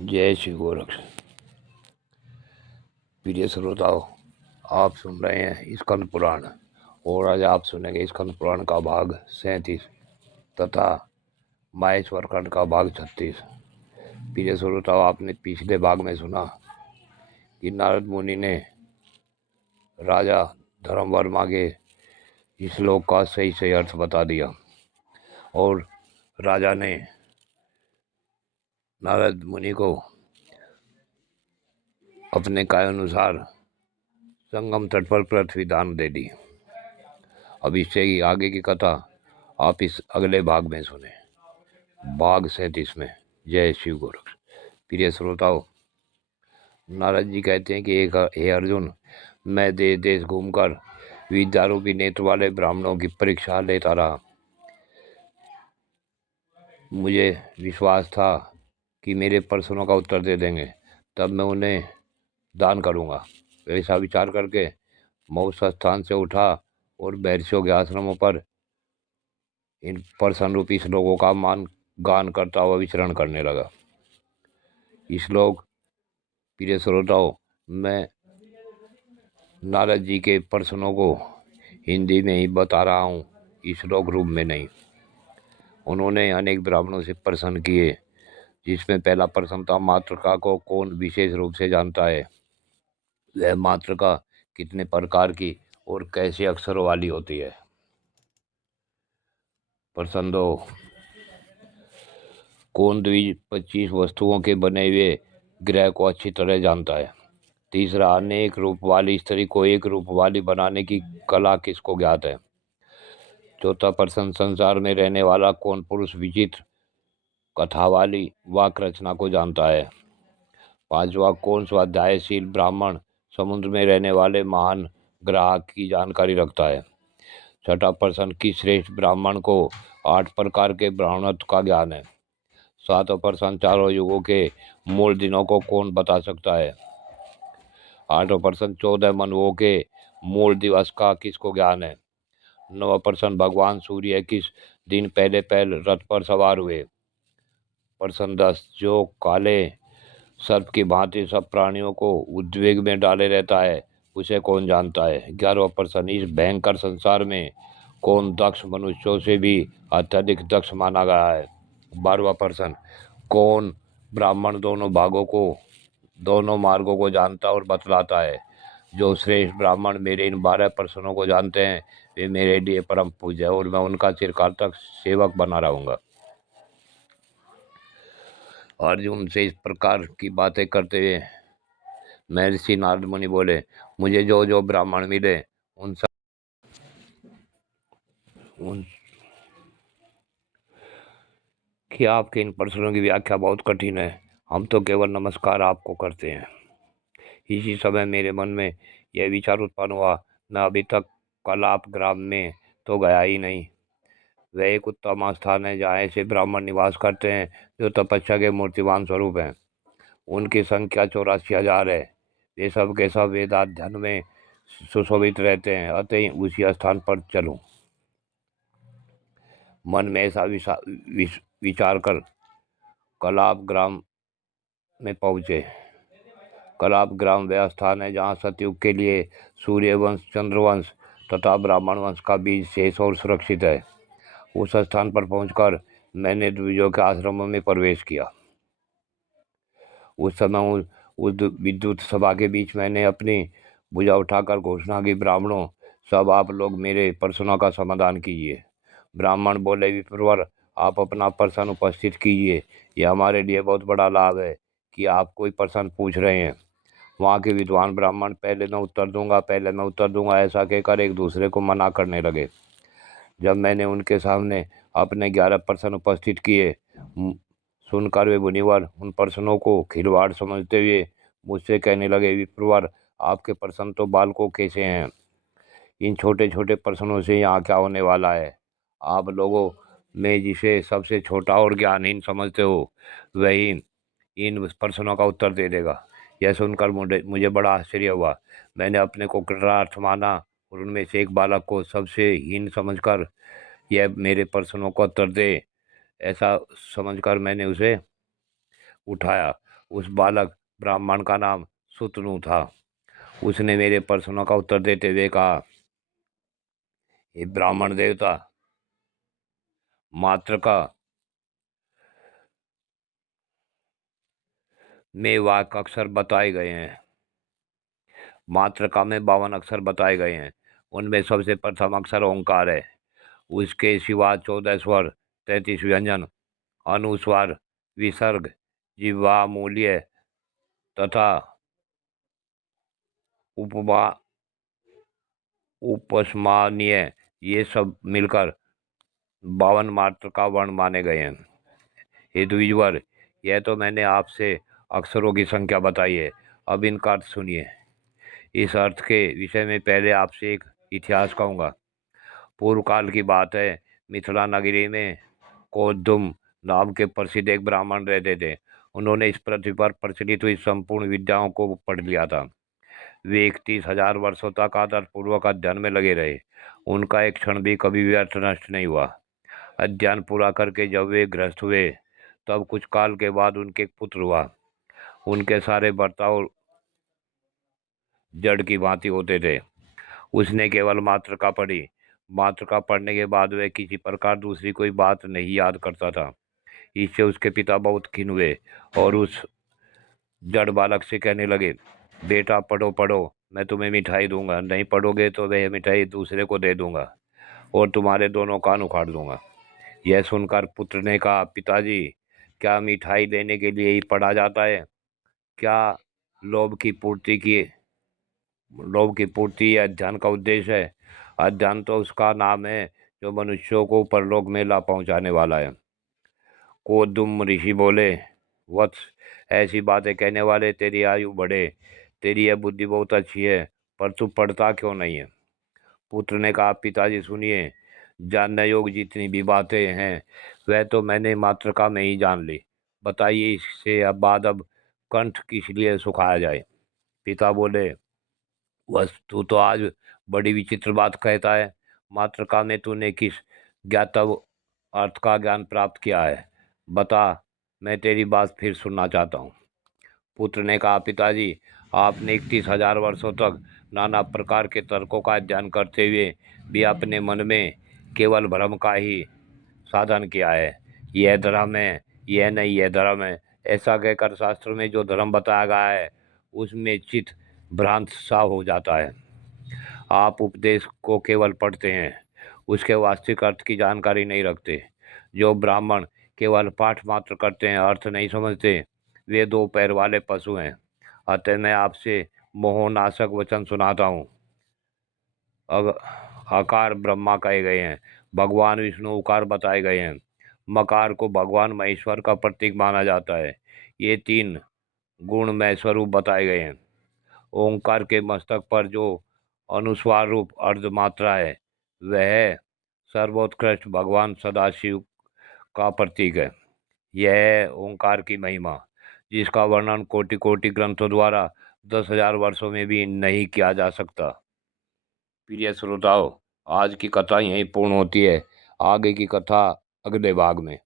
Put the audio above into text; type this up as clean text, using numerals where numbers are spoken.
जय श्री गोरक्ष। प्रिय श्रोताओं, आप सुन रहे हैं स्कंद पुराण और आज आप सुनेंगे स्कंद पुराण का भाग 37 तथा माहेश्वर खंड का भाग 36। प्रिय श्रोताओं, आपने पिछले भाग में सुना कि नारद मुनि ने राजा धर्मवर्मा के श्लोक का सही सही अर्थ बता दिया और राजा ने नारद मुनि को अपने काय अनुसार संगम तट पर पृथ्वी दान दे दी। अब इससे ही आगे की कथा आप इस अगले भाग में सुने, भाग 37 में। जय शिव गोरक्ष। प्रिय श्रोताओं, नारद जी कहते हैं कि हे अर्जुन, मैं देश देश घूमकर विद्यारूपी नेत्र वाले ब्राह्मणों की परीक्षा लेता रहा। मुझे विश्वास था कि मेरे प्रश्नों का उत्तर दे देंगे, तब मैं उन्हें दान करूँगा। ऐसा विचार करके मैं उस स्थान से उठा और महर्षियों के आश्रमों पर इन प्रश्न रूपी श्लोकों का गान करता हुआ विचरण करने लगा। श्लोक, प्रिय श्रोताओं, मैं नारद जी के प्रश्नों को हिंदी में ही बता रहा हूँ, श्लोक रूप में नहीं। उन्होंने अनेक ब्राह्मणों से प्रश्न किए, जिसमें पहला प्रश्न था मातृका को कौन विशेष रूप से जानता है, वह मातृका कितने प्रकार की और कैसे अक्षरों वाली होती है। प्रश्न 2, कौन द्विज 25 वस्तुओं के बने हुए ग्रह को अच्छी तरह जानता है। तीसरा, अनेक रूप वाली स्त्री को एक रूप वाली बनाने की कला किसको ज्ञात है। चौथा प्रश्न, संसार में रहने वाला कौन पुरुष विचित्र कथा वाली वाक् रचना को जानता है। पांचवा, कौन स्वाध्यायशील ब्राह्मण समुद्र में रहने वाले महान ग्राहक की जानकारी रखता है। छठा प्रश्न, किस श्रेष्ठ ब्राह्मण को 8 प्रकार के ब्राह्मणत्व का ज्ञान है। सातवां प्रश्न, चारों युगों के मूल दिनों को कौन बता सकता है। आठवां प्रश्न, 14 मनुओं के मूल दिवस का किसको ज्ञान है। नौवां प्रश्न, भगवान सूर्य किस दिन पहले रथ पर सवार हुए। प्रश्न 10, जो काले सर्प की भांति सब प्राणियों को उद्वेग में डाले रहता है, उसे कौन जानता है। 11वां प्रश्न, इस भयंकर संसार में कौन दक्ष मनुष्यों से भी अत्यधिक दक्ष माना गया है। 12वां प्रश्न, कौन ब्राह्मण दोनों मार्गों को जानता और बतलाता है। जो श्रेष्ठ ब्राह्मण मेरे इन 12 प्रश्नों को जानते हैं, वे मेरे लिए परम पूज्य है और मैं उनका चिरकाल तक सेवक बना रहूंगा। अर्जुन से इस प्रकार की बातें करते हुए महर्षि नारद मुनि बोले, मुझे जो जो ब्राह्मण मिले उन कि आपके इन प्रश्नों की व्याख्या बहुत कठिन है। हम तो केवल नमस्कार आपको करते हैं। इसी समय मेरे मन में यह विचार उत्पन्न हुआ, मैं अभी तक कलाप ग्राम में तो गया ही नहीं। वह एक उत्तम स्थान है जहाँ ऐसे ब्राह्मण निवास करते हैं जो तपस्या के मूर्तिमान स्वरूप हैं। उनकी संख्या 84,000 है। वे सब के सब वेदाध्ययन में सुशोभित रहते हैं, अतः उसी स्थान पर चलूं। मन में ऐसा विचार कर कलाप ग्राम में पहुंचे। कलाप ग्राम वह स्थान है जहाँ सतयुग के लिए सूर्यवंश, चंद्रवंश तथा ब्राह्मण वंश का बीज शेष और सुरक्षित है। उस स्थान पर पहुंचकर मैंने द्विजों के आश्रमों में प्रवेश किया। उस समय उस विद्युत सभा के बीच मैंने अपनी भुजा उठाकर घोषणा की, ब्राह्मणों, सब आप लोग मेरे प्रश्नों का समाधान कीजिए। ब्राह्मण बोले, विप्रवर, आप अपना प्रश्न उपस्थित कीजिए। यह हमारे लिए बहुत बड़ा लाभ है कि आप कोई प्रश्न पूछ रहे हैं। वहाँ के विद्वान ब्राह्मण पहले मैं उत्तर दूंगा ऐसा कहकर एक दूसरे को मना करने लगे। जब मैंने उनके सामने अपने 11 प्रश्न उपस्थित किए, सुनकर वे मुनिवर उन प्रश्नों को खिलवाड़ समझते हुए मुझसे कहने लगे, विप्रवर, आपके प्रश्न तो बालकों कैसे हैं। इन छोटे छोटे प्रश्नों से यहाँ क्या होने वाला है। आप लोगों में जिसे सबसे छोटा और ज्ञानहीन समझते हो, वही इन प्रश्नों का उत्तर दे देगा। यह सुनकर मुझे बड़ा आश्चर्य हुआ। मैंने अपने को कृतार्थ माना और उनमें से एक बालक को सबसे हीन समझकर यह मेरे प्रश्नों का उत्तर दे, ऐसा समझकर मैंने उसे उठाया उस बालक ब्राह्मण का नाम सुतनु था। उसने मेरे प्रश्नों का उत्तर देते हुए कहा, हे ब्राह्मण देवता, मातृका में वाक अक्षर बताए गए हैं। मातृका में 52 अक्षर बताए गए हैं। उनमें सबसे प्रथम अक्षर ओंकार है। उसके सिवा 14 स्वर, 33 व्यंजन, अनुस्वार, विसर्ग, जिह्वा मूल्य तथा उपमा उपस्मानीय, ये सब मिलकर 52 मातृका वर्ण माने गए हैं। हे द्विजवर, यह तो मैंने आपसे अक्षरों की संख्या बताई है, अब इनका अर्थ सुनिए। इस अर्थ के विषय में पहले आपसे एक इतिहास कहूँगा। पूर्व काल की बात है। मिथिला नगरी में कौदुम नाम के प्रसिद्ध एक ब्राह्मण रहते थे। उन्होंने इस पृथ्वी पर प्रचलित हुई संपूर्ण विद्याओं को पढ़ लिया था। वे 31,000 वर्षों तक आदरपूर्वक अध्ययन में लगे रहे। उनका एक क्षण भी कभी व्यर्थ नष्ट नहीं हुआ। अध्ययन पूरा करके जब वे गृहस्थ हुए, तब कुछ काल के बाद उनके एक पुत्र हुआ। उनके सारे बर्ताव जड़ की भांति होते थे। उसने केवल मातृका पढ़ी। मातृका पढ़ने के बाद वह किसी प्रकार दूसरी कोई बात नहीं याद करता था। इससे उसके पिता बहुत खिन्न हुए और उस जड़ बालक से कहने लगे, बेटा पढ़ो पढ़ो, मैं तुम्हें मिठाई दूंगा, नहीं पढ़ोगे तो वह मिठाई दूसरे को दे दूंगा और तुम्हारे दोनों कान उखाड़ दूंगा। यह सुनकर पुत्र ने कहा, पिताजी, क्या मिठाई देने के लिए ही पढ़ा जाता है? क्या लोभ की पूर्ति अध्ययन का उद्देश्य है? अध्ययन तो उसका नाम है जो मनुष्यों को परलोक में ला पहुंचाने वाला है। कोदुम ऋषि बोले, वत्स, ऐसी बातें कहने वाले तेरी आयु बढ़े। तेरी यह बुद्धि बहुत अच्छी है, पर तू पढ़ता क्यों नहीं है? पुत्र ने कहा, पिताजी सुनिए, जानने योग जितनी भी बातें हैं वह तो मैंने मातृका में ही जान ली। बताइए, इससे अब कंठ किस लिए सुखाया जाए? पिता बोले, वस्तु तो आज बड़ी विचित्र बात कहता है। मातृका में तूने किस ज्ञातव अर्थ का ज्ञान प्राप्त किया है? बता, मैं तेरी बात फिर सुनना चाहता हूँ। पुत्र ने कहा, पिताजी, आपने 31,000 वर्षों तक नाना प्रकार के तर्कों का अध्ययन करते हुए भी अपने मन में केवल भ्रम का ही साधन किया है। यह धर्म है, यह नहीं, यह धर्म है, ऐसा कहकर शास्त्र में जो धर्म बताया गया है उसमें चित्त भ्रांत सा हो जाता है। आप उपदेश को केवल पढ़ते हैं, उसके वास्तविक अर्थ की जानकारी नहीं रखते। जो ब्राह्मण केवल पाठ मात्र करते हैं, अर्थ नहीं समझते, वे दो पैर वाले पशु हैं। अतः मैं आपसे मोहनाशक वचन सुनाता हूँ। आकार ब्रह्मा कहे गए हैं, भगवान विष्णु उकार बताए गए हैं, मकार को भगवान महेश्वर का प्रतीक माना जाता है। ये 3 गुणमय स्वरूप बताए गए हैं। ओंकार के मस्तक पर जो अनुस्वार रूप अर्धमात्रा है, वह सर्वोत्कृष्ट भगवान सदाशिव का प्रतीक है। यह है ओंकार की महिमा, जिसका वर्णन कोटि कोटि ग्रंथों द्वारा 10,000 वर्षों में भी नहीं किया जा सकता। प्रिय श्रोताओं, आज की कथा यहीं पूर्ण होती है। आगे की कथा अगले भाग में।